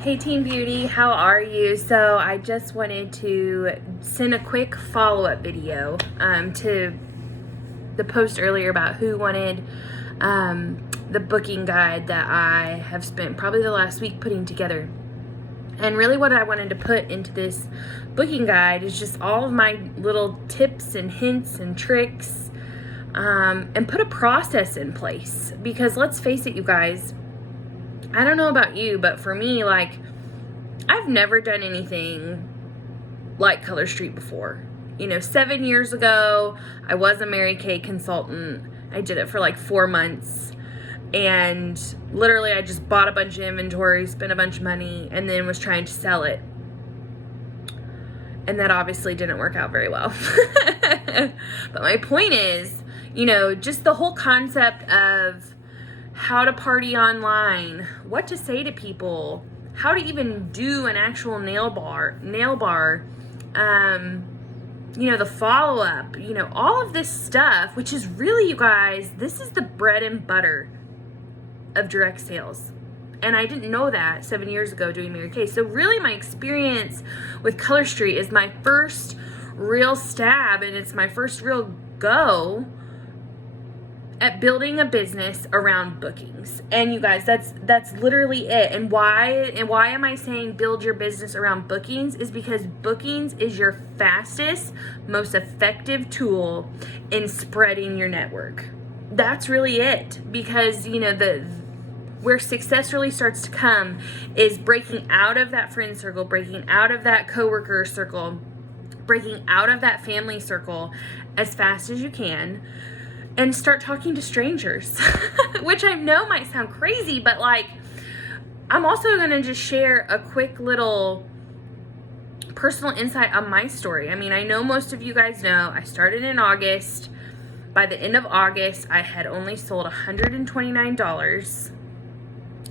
Hey Teen Beauty, how are you? So I just wanted to send a quick follow-up video to the post earlier about who wanted the booking guide that I have spent probably the last week putting together. And really what I wanted to put into this booking guide is just all of my little tips and hints and tricks and put a process in place. Because let's face it, you guys, I don't know about you, but for me, like, I've never done anything like Color Street before. 7 years ago, I was a Mary Kay consultant. I did it for like 4 months. And literally, I just bought a bunch of inventory, spent a bunch of money, and then was trying to sell it. And that obviously didn't work out very well. But my point is, just the whole concept of how to party online, what to say to people, how to even do an actual nail bar, the follow-up, all of this stuff, which is really, you guys, this is the bread and butter of direct sales. And I didn't know that 7 years ago doing Mary Kay. So really my experience with Color Street is my first real stab, and it's my first real go at building a business around bookings. And you guys, that's literally it. And why am I saying build your business around bookings? Is because bookings is your fastest, most effective tool in spreading your network. That's really it. Because where success really starts to come is breaking out of that friend circle, breaking out of that coworker circle, breaking out of that family circle as fast as you can, and start talking to strangers, which I know might sound crazy, but I'm also going to just share a quick little personal insight on my story. I mean, I know most of you guys know I started in August. By the end of August, I had only sold $129.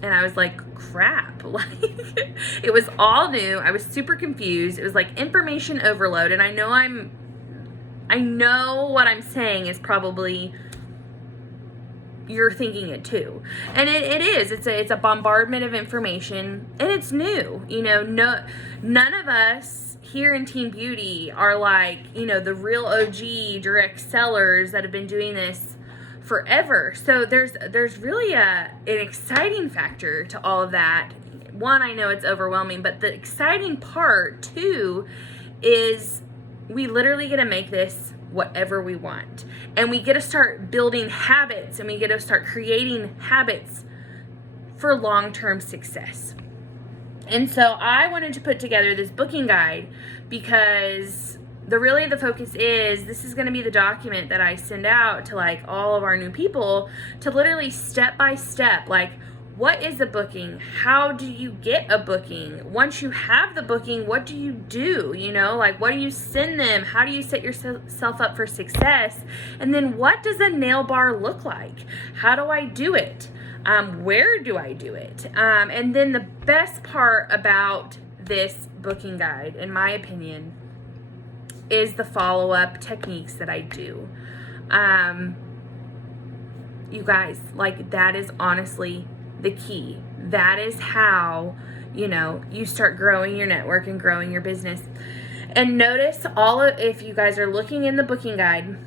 And I was like, crap, it was all new. I was super confused. It was like information overload. And I know what I'm saying is probably, you're thinking it too. And it is. It's a bombardment of information, and it's new. None of us here in Teen Beauty are like, the real OG direct sellers that have been doing this forever. So there's really an exciting factor to all of that. One, I know it's overwhelming, but the exciting part too is we literally get to make this whatever we want. And we get to start building habits, and we get to start creating habits for long-term success. And so I wanted to put together this booking guide because the focus is, this is going to be the document that I send out to all of our new people to literally step by step, what is a booking? How do you get a booking? Once you have the booking, what do you do? What do you send them? How do you set yourself up for success? And then what does a nail bar look like? How do I do it? Where do I do it? And then the best part about this booking guide, in my opinion, is the follow-up techniques that I do. You guys, that is honestly the key. That is how, you start growing your network and growing your business. And notice if you guys are looking in the booking guide,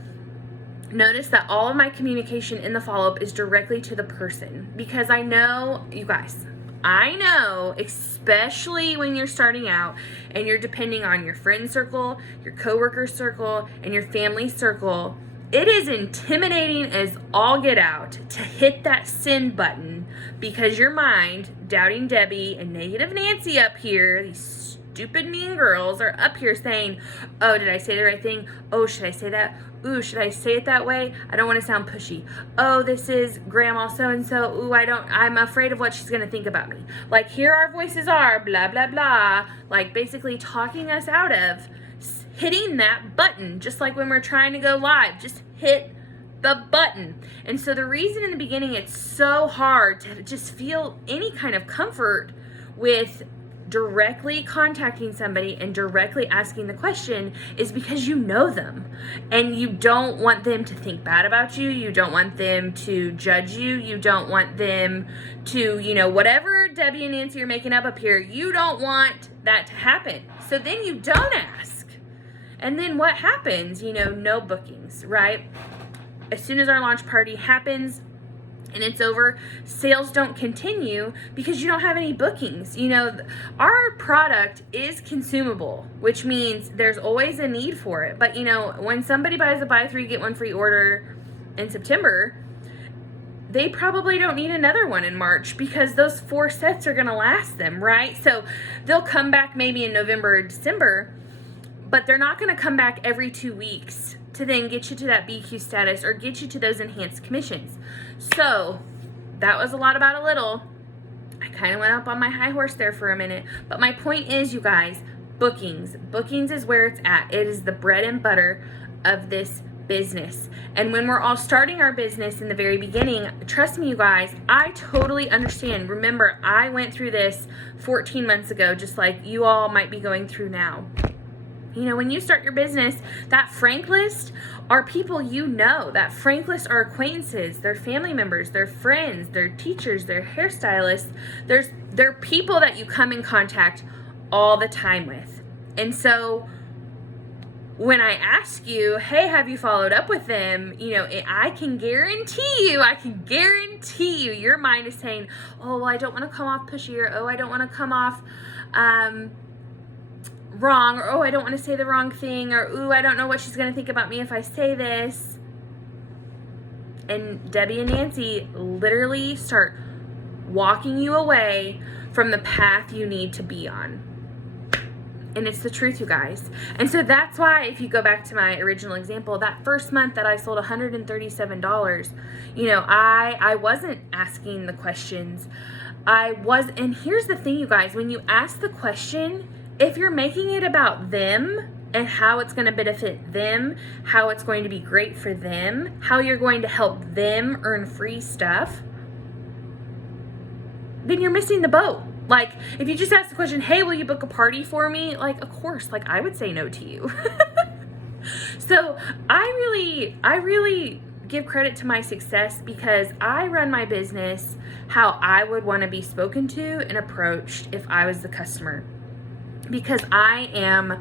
notice that all of my communication in the follow-up is directly to the person, because I know, you guys, especially when you're starting out and you're depending on your friend circle, your coworker circle, and your family circle, it is intimidating as all get out to hit that send button, because your mind, Doubting Debbie and Negative Nancy up here, these stupid mean girls, are up here saying, oh, did I say the right thing? Oh, should I say that? Ooh, should I say it that way? I don't want to sound pushy. Oh, this is grandma so-and-so. Ooh, I'm afraid of what she's going to think about me. Here our voices are, blah, blah, blah. Basically talking us out of hitting that button, just like when we're trying to go live. Just hit the button. And so the reason in the beginning it's so hard to just feel any kind of comfort with directly contacting somebody and directly asking the question is because you know them and you don't want them to think bad about you. You don't want them to judge you. You don't want them to, whatever Debbie and Nancy are making up here, you don't want that to happen. So then you don't ask. And then what happens? No bookings, right? As soon as our launch party happens, and it's over, sales don't continue because you don't have any bookings. Our product is consumable, which means there's always a need for it. But, when somebody buys a buy 3, get 1 free order in September, they probably don't need another one in March because those 4 sets are going to last them, right? So they'll come back maybe in November or December, but they're not going to come back every 2 weeks to then get you to that BQ status or get you to those enhanced commissions. So that was a lot about a little. I kind of went up on my high horse there for a minute. But my point is, you guys, bookings. Bookings is where it's at. It is the bread and butter of this business. And when we're all starting our business in the very beginning, trust me, you guys, I totally understand. Remember, I went through this 14 months ago, just like you all might be going through now. When you start your business, that frank list are people That frank list are acquaintances, they're family members, they're friends, they're teachers, they're hairstylists. They're people that you come in contact all the time with. And so when I ask you, hey, have you followed up with them? I can guarantee you, your mind is saying, oh, well, I don't want to come off pushy, or oh, I don't want to come off wrong, or oh, I don't want to say the wrong thing, or ooh, I don't know what she's going to think about me if I say this. And Debbie and Nancy literally start walking you away from the path you need to be on. And it's the truth, you guys. And so that's why, if you go back to my original example, that first month that I sold $137, I wasn't asking the questions. And here's the thing, you guys, when you ask the question, if you're making it about them and how it's going to benefit them, how it's going to be great for them, how you're going to help them earn free stuff, then you're missing the boat. Like, if you just ask the question, hey, will you book a party for me? Like, of course, I would say no to you. So I really give credit to my success because I run my business how I would want to be spoken to and approached if I was the customer. Because I'm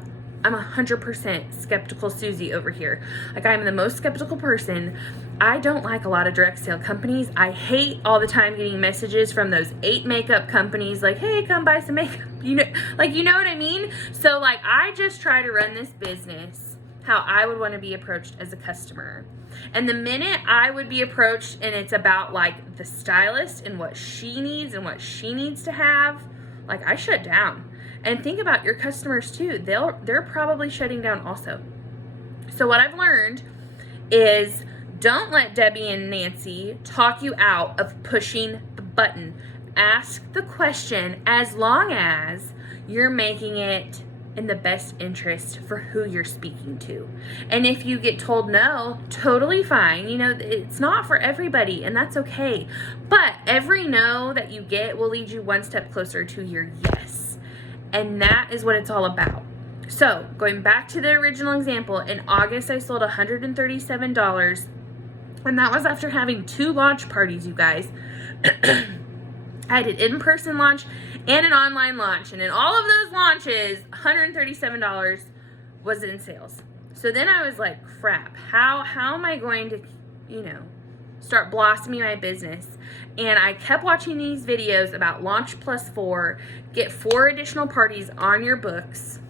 100% skeptical Susie over here. I'm the most skeptical person. I don't like a lot of direct sale companies. I hate all the time getting messages from those 8 makeup companies like, hey, come buy some makeup. You know what I mean? So I just try to run this business how I would want to be approached as a customer. And the minute I would be approached and it's about the stylist and what she needs and what she needs to have, I shut down. And think about your customers too. They're probably shutting down also. So what I've learned is don't let Debbie and Nancy talk you out of pushing the button. Ask the question as long as you're making it in the best interest for who you're speaking to. And if you get told no, totally fine. It's not for everybody, and that's okay. But every no that you get will lead you one step closer to your yes. And that is what it's all about. So, going back to the original example, in August I sold $137, and that was after having 2 launch parties, you guys. I did an in-person launch and an online launch, and in all of those launches, $137 was in sales. So then I was like, crap, how am I going to, start blossoming my business? And I kept watching these videos about launch plus 4, get 4 additional parties on your books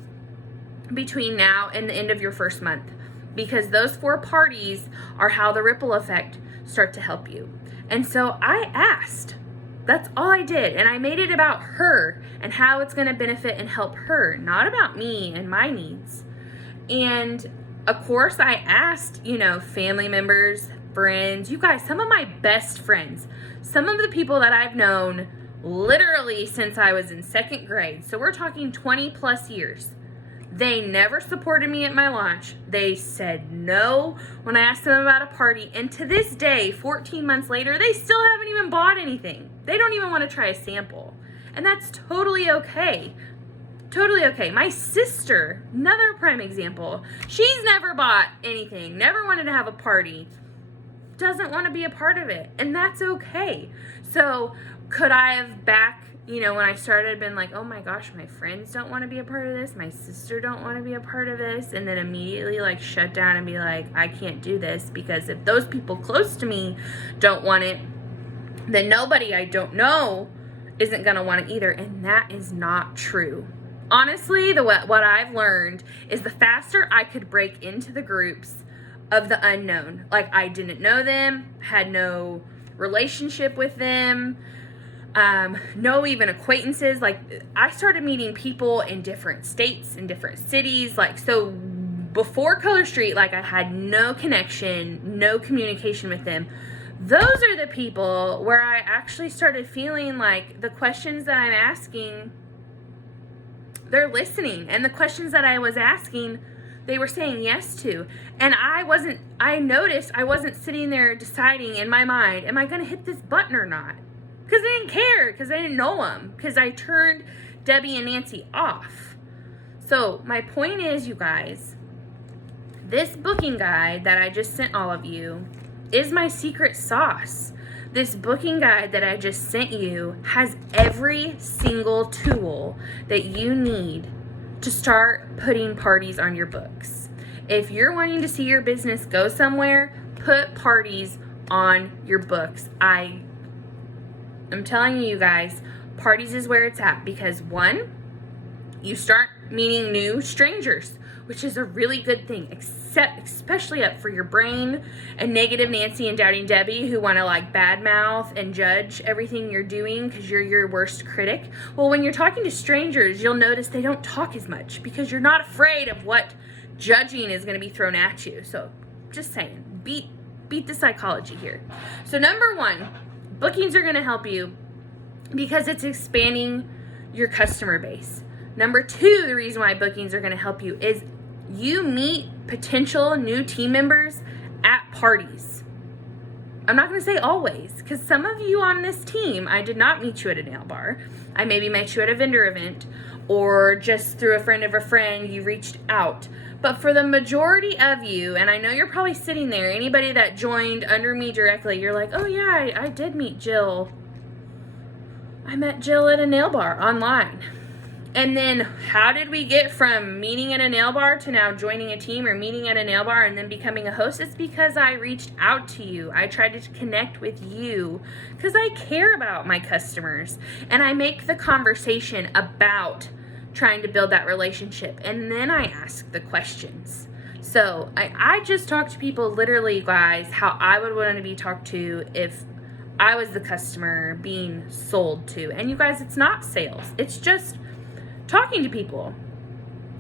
between now and the end of your first month, because those 4 parties are how the ripple effect start to help you. And so I asked, that's all I did. And I made it about her and how it's going to benefit and help her, not about me and my needs. And of course I asked, family members, friends, you guys, some of my best friends, some of the people that I've known literally since I was in 2nd grade. So we're talking 20 plus years. They never supported me at my launch. They said no when I asked them about a party. And to this day, 14 months later, they still haven't even bought anything. They don't even want to try a sample. And that's totally okay. Totally okay. My sister, another prime example, she's never bought anything, never wanted to have a party, doesn't want to be a part of it, and that's okay. So could I have when I started, been like, oh my gosh, my friends don't want to be a part of this, my sister don't want to be a part of this, and then immediately like shut down and be like, I can't do this, because if those people close to me don't want it, then nobody I don't know isn't going to want it either. And that is not true. Honestly, what I've learned is the faster I could break into the groups of the unknown, like I didn't know them, had no relationship with them, no even acquaintances. Like I started meeting people in different states, in different cities. Like, so before Color Street, like I had no connection, no communication with them. Those are the people where I actually started feeling like the questions that I'm asking, they're listening, and the questions that I was asking, they were saying yes to. And I noticed I wasn't sitting there deciding in my mind, am I going to hit this button or not? Because I didn't care, because I didn't know them, because I turned Debbie and Nancy off. So my point is, you guys, this booking guide that I just sent all of you is my secret sauce. This booking guide that I just sent you has every single tool that you need to start putting parties on your books. If you're wanting to see your business go somewhere, put parties on your books. I'm telling you guys, parties is where it's at, because one, you start meeting new strangers, which is a really good thing, especially up for your brain and negative Nancy and doubting Debbie, who want to like badmouth and judge everything you're doing because you're your worst critic. Well, when you're talking to strangers, you'll notice they don't talk as much because you're not afraid of what judging is going to be thrown at you. So just saying, beat the psychology here. So number one, bookings are going to help you because it's expanding your customer base. Number two, the reason why bookings are going to help you is you meet potential new team members at parties. I'm not going to say always, because some of you on this team, I did not meet you at a nail bar. I maybe met you at a vendor event, or just through a friend of a friend, you reached out. But for the majority of you, and I know you're probably sitting there, anybody that joined under me directly, you're like, oh yeah, I did meet Jill. I met Jill at a nail bar online. And then how did we get from meeting at a nail bar to now joining a team, or meeting at a nail bar and then becoming a host? It's because I reached out to you. I tried to connect with you because I care about my customers, and I make the conversation about trying to build that relationship, and then I ask the questions. So I just talk to people literally, guys, how I would want to be talked to if I was the customer being sold to. And you guys, it's not sales. It's just talking to people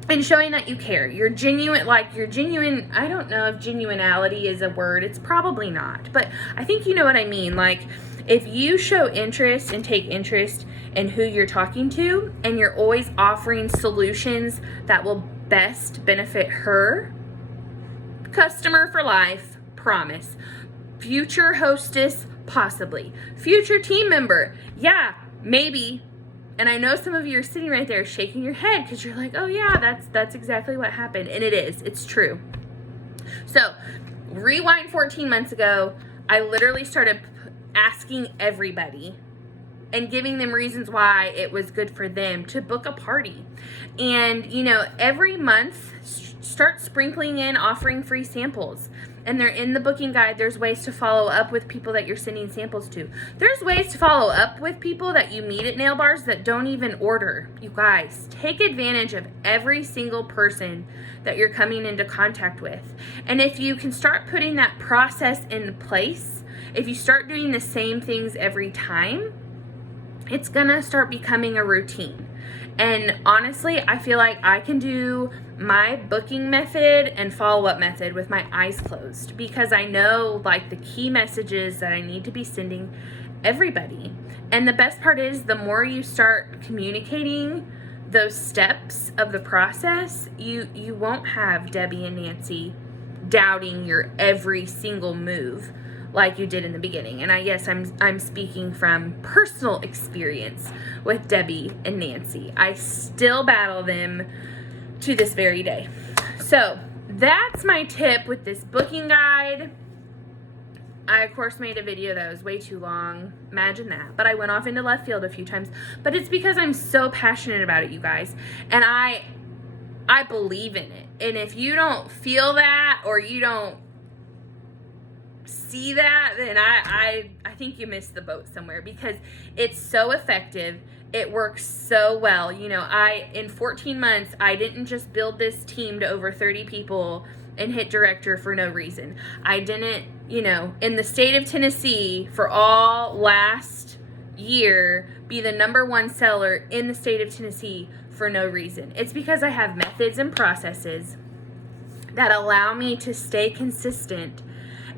and showing that you care. You're genuine, I don't know if genuinity is a word. It's probably not, but I think you know what I mean. Like, if you show interest and take interest in who you're talking to, and you're always offering solutions that will best benefit her, customer for life, promise. Future hostess, possibly. Future team member, yeah, maybe. And I know some of you are sitting right there shaking your head because you're like, oh yeah, that's exactly what happened. And it is. It's true. So rewind 14 months ago, I literally started asking everybody and giving them reasons why it was good for them to book a party. And, every month, start sprinkling in offering free samples. And they're in the booking guide. There's ways to follow up with people that you're sending samples to. There's ways to follow up with people that you meet at nail bars that don't even order. You guys, take advantage of every single person that you're coming into contact with. And if you can start putting that process in place, if you start doing the same things every time, it's gonna start becoming a routine. And honestly, I feel like I can do my booking method and follow-up method with my eyes closed, because I know like the key messages that I need to be sending everybody. And the best part is, the more you start communicating those steps of the process, you won't have Debbie and Nancy doubting your every single move. like you did in the beginning. And yes, I'm speaking from personal experience with Debbie and Nancy. I still battle them to this very day. So that's my tip with this booking guide. I, of course, made a video that was way too long. Imagine that. But I went off into left field a few times. But it's because I'm so passionate about it, you guys. And I believe in it. And if you don't feel that, or you don't see that, then I think you missed the boat somewhere, because it's so effective. It works so well. You know, in 14 months, I didn't just build this team to over 30 people and hit director for no reason. I didn't, you know, in the state of Tennessee for all last year, be the #1 seller in the state of Tennessee for no reason. It's because I have methods and processes that allow me to stay consistent,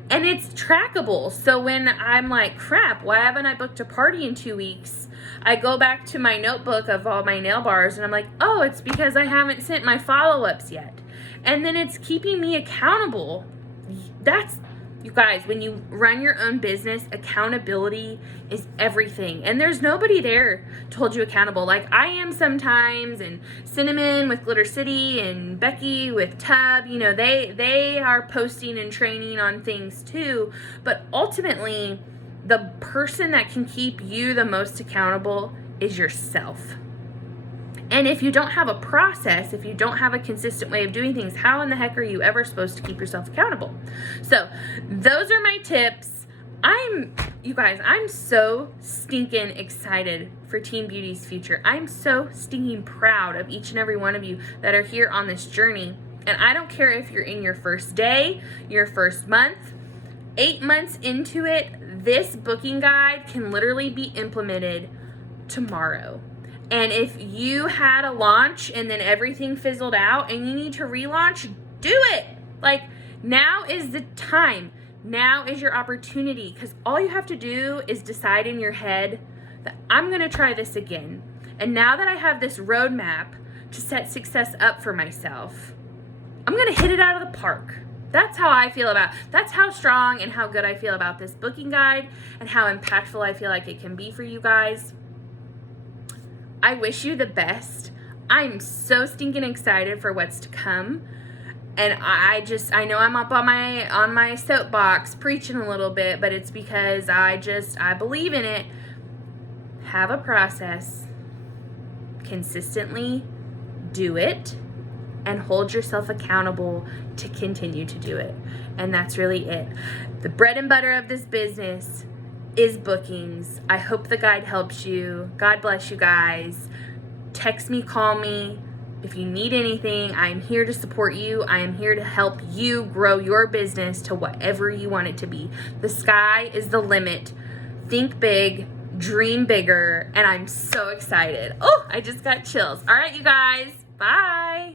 and it's trackable. So when I'm like, crap, why haven't I booked a party in 2 weeks? I go back to my notebook of all my nail bars and I'm like, oh, it's because I haven't sent my follow-ups yet. And then it's keeping me accountable. That's, you guys, when you run your own business, accountability is everything. And there's nobody there to hold you accountable. Like I am sometimes, and Cinnamon with Glitter City, and Becky with Tub, you know, they are posting and training on things too. But ultimately, the person that can keep you the most accountable is yourself. And if you don't have a process, if you don't have a consistent way of doing things, how in the heck are you ever supposed to keep yourself accountable? So those are my tips. You guys, I'm so stinking excited for Team Beauty's future. I'm so stinking proud of each and every one of you that are here on this journey. And I don't care if you're in your first day, your first month, 8 months into it, this booking guide can literally be implemented tomorrow. And if you had a launch and then everything fizzled out and you need to relaunch, do it. Like, now is the time. Now is your opportunity, because all you have to do is decide in your head that I'm going to try this again. And now that I have this roadmap to set success up for myself, I'm going to hit it out of the park. That's how I feel that's how strong and how good I feel about this booking guide, and how impactful I feel like it can be for you guys. I wish you the best. I'm so stinking excited for what's to come. And I know I'm up on my soapbox preaching a little bit, but it's because I believe in it. Have a process. Consistently do it, and hold yourself accountable to continue to do it. And that's really it. The bread and butter of this business is bookings. I hope the guide helps you. God bless you guys. Text me, call me. If you need anything, I am here to support you. I am here to help you grow your business to whatever you want it to be. The sky is the limit. Think big, dream bigger, and I'm so excited. Oh, I just got chills. All right, you guys. Bye.